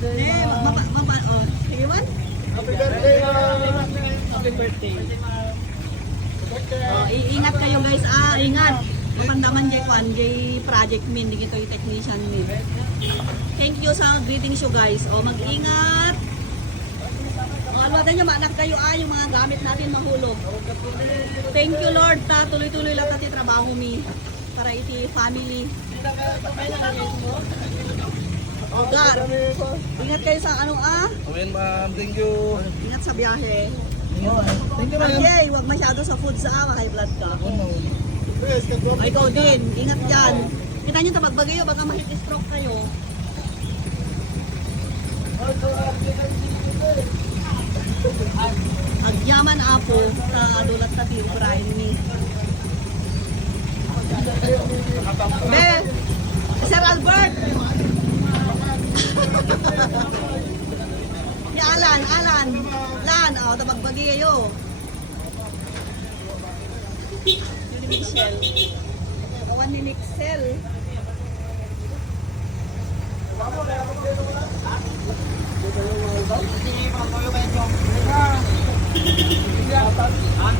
Oh, sige man. Happy birthday, Happy birthday. Oh, iingat kayo guys. Ingat. Kapandaman jay kwan, jay project min, di ito yung technician min. Thank you sa greetings you guys. O, mag-ingat. O, alwadan nyo, maanak kayo yung mga gamit natin mahulog. Thank you Lord, tuloy-tuloy lang natin trabaho mi. Para iti family. O, God. Ingat kayo sa Amen, ma'am. Thank you. Ingat sa biyahe. Thank you, ma'am. Okay, huwag masyado sa food sa high blood ka. O, ikaw din, ingat dyan. Kita nyo tabagbagayo, baka mahit-stroke kayo. Agyaman apo sa adulat sa tirahin ni. Be, Sir Albert! Ni Alan, Lan, tabagbagayo. Yun ni Michelle. Kawan ni Nixel. Ha?